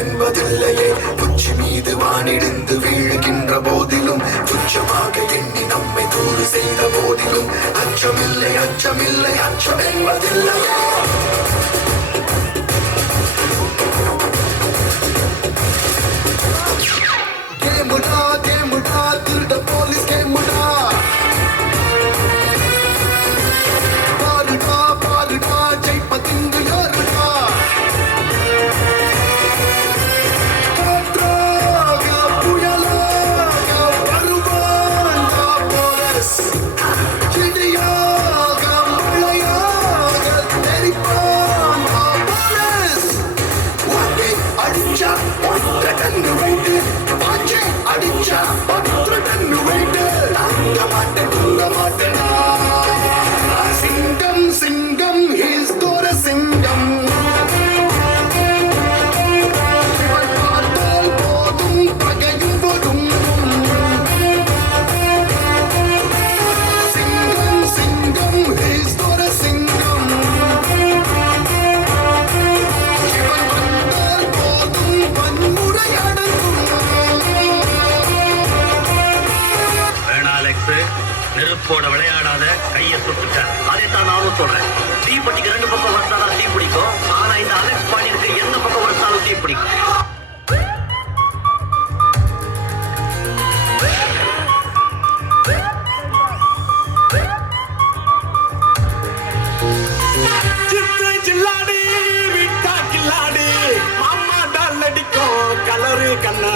என்பதில்லையே உச்சி மீது வானிடிந்து வீழுகின்ற போதிலும் துச்சமாக எண்ணி நம்மை தூறு செய்த போதிலும் அச்சமில்லை அச்சமில்லை அச்சம் என்பதில்லையே. கேமுடா கேமுடா திருட போலீஸ் கேமுடா பாருடா பாருடா ஜெயிப்பதிங்கு யாருடா காற்றாக புயலாக வருவான்டா போலீஸ் இடியாக மழையாக தெரிப்பான்டா போலீஸ் ஒன்றை அடிச்சா ஒன்றை கண்ணு வைட்டு பாஞ்சை அடிச்சா 10 டன்னு வைட்டு தாங்க மாட்டேன் தூங்க மாட்டேனா சிங்கம் சிங்கம் ஹீஸ் கோர சிங்கம் இவன் பார்த்தால் போதும் பகையும் போதும் சிங்கம் சிங்கம் ஹீஸ் கோர சிங்கம் இவன் வந்தால் போதும் வன்முறை அடங்கும். வேணா அலெக்ஸ், நெருப்போட விளையாடாத, கையை சுட்டுட்ட. அதைத்தான் நானும் சொல்றேன். தீப்பெட்டிக்கு 2 பக்கம் வந்தாதான் தீ பிடிக்கும். ஆனா இந்த அலெக்ஸ் பாண்டியனுக்கு எந்த பக்கம் வந்தாலும் தீ பிடிக்கும். கலரு கண்ணா